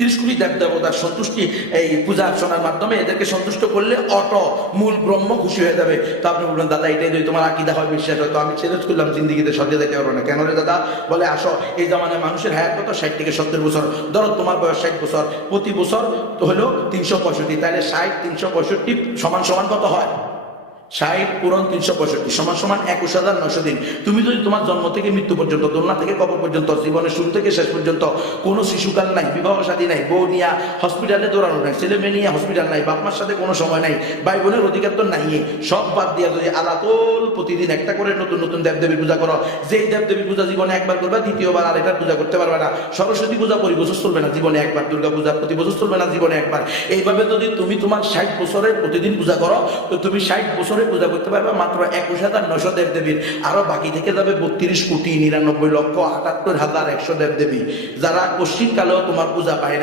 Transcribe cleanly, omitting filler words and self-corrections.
30 কোটি দেব দেবতার সন্তুষ্টি এই পূজা অর্চনার মাধ্যমে এদেরকে সন্তুষ্ট করলে মূল ব্রহ্ম খুশি হয়ে যাবে। তো আপনি বলবেন দাদা এটাই যদি তোমার আকীদা হয়, বিশ্বাস হয়, তো আমি চ্যালেঞ্জ করলাম জিন্দিগিতে সত্যি যেতে পারবো না। কেন রে দাদা? বলে আসো, এই জামানায় মানুষের হায়াত কত? 60 থেকে 70 বছর। ধরো তোমার বয়স 60 বছর, প্রতি বছর তো হলো 365, তাহলে 60 365 সমান সমান কত হয়? 60 পূরণ 365 সমান সমান 21,900 দিন। তুমি যদি তোমার জন্ম থেকে মৃত্যু পর্যন্ত, দোলনা থেকে কবর পর্যন্ত, জীবনের শুরু থেকে শেষ পর্যন্ত কোনো শিশুকাল নাই, বিবাহ শাদী নাই, বউ নিয়ে হসপিটালে দৌড়ানো নাই, ছেলে মেয়ে নিয়ে হসপিটাল নাই, বাপ মার সাথে কোনো সময় নাই, ভাই বোনের অধিকার তো নাই, সব বাদ দিয়ে যদি আলাতল প্রতিদিন একটা করে নতুন নতুন দেবদেবীর পূজা করো, যেই দেবদেবীর পূজা জীবনে একবার করবে, দ্বিতীয়বার আর এটা পূজা করতে পারবে না। সরস্বতী পূজা প্রতি বছর চলবে না, জীবনে একবার। দুর্গা পূজা প্রতি বছর চলবে না, জীবনে একবার। এইভাবে যদি তুমি তোমার 60 বছরের প্রতিদিন পূজা করো, তো তুমি 60 বছরে পূজা করতে পারবে মাত্র 21,900 দেবদেবীর। আরো বাকি থেকে যাবে 32,99,78,100 দেবদেবী, যারা কশ্চিন কালেও তোমার পূজা পায় না।